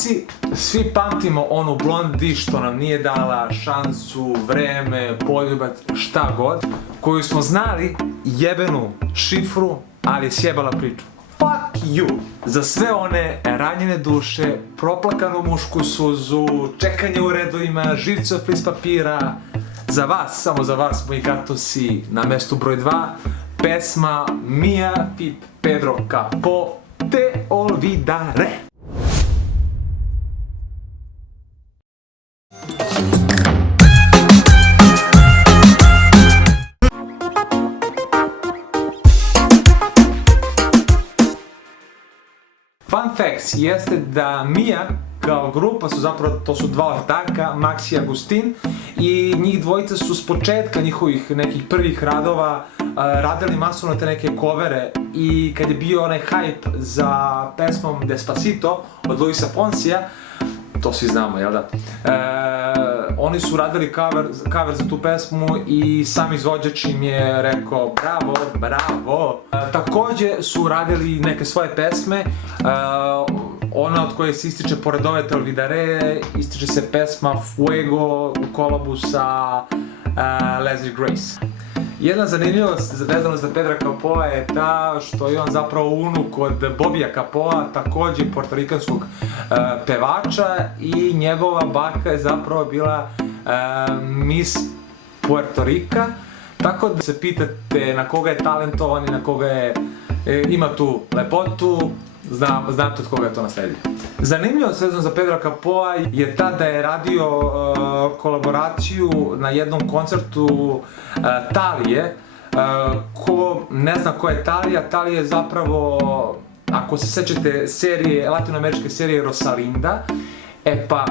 Momci, svi pamtimo onu blondi što nam nije dala šansu, vreme, poljubac, šta god, koju smo znali jebenu šifru, ali je sjebala priču. Fuck you! Za sve one ranjene duše, proplakanu mušku suzu, čekanje u redovima, živce od flis papira, za vas, samo za vas, moji gatosi, na mestu broj 2, pesma Mia fit Pedro Capó, Te olvidaré. Fun facts jeste da Mia kao grupa su zapravo, to su dva ortaka, Max i Agustin, i njih dvojica su s početka njihovih nekih prvih radova radili masovno te neke covere, i kad je bio onaj hype za pesmom Despacito od Luisa Fonsija, to svi znamo, jel da? Oni su radili cover za tu pesmu i sam izvođač im je rekao bravo, bravo. Takođe su radili neke svoje pesme, ona od koje se ističe pored ove Te olvidaré, ističe se pesma Fuego u kolabu sa Leslie Grace. Jedna zanimljivost vezano za Pedra Capóa je ta što je on zapravo unuk od Bobija Capóa, takođe portorikanskog pevača, i njegova baka je zapravo bila Miss Puerto Rika, tako da se pitate na koga je talentovan i na koga je, ima tu lepotu, znate od koga je to nasledio. Zanimljivost vezano za Pedra Capóa je ta da je radio kolaboraciju na jednom koncertu Talije. Ko ne zna ko je Talija, Talija je zapravo, ako se sećate serije, latinoameričke serije Rosalinda, pa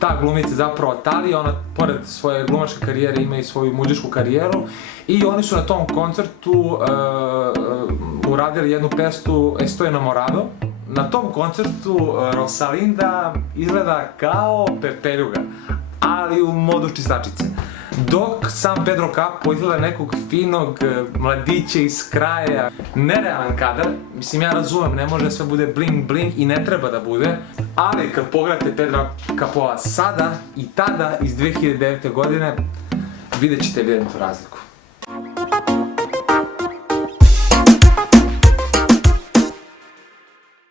ta glumica je zapravo Talija, ona pored svoje glumačke karijere ima i svoju muzičku karijeru, i oni su na tom koncertu uradili jednu pesmu Estoy enamorado. Na tom koncertu Rosalinda izgleda kao pepeljuga, ali u modu čistačice. Dok sam Pedro Capó izgleda nekog finog mladića iz kraja. Nerealan kadar, mislim, ja razumem, ne može sve bude bling bling i ne treba da bude, ali kad pogledate Pedra Capóa sada i tada iz 2009. godine, vidjet ćete evidentnu razliku.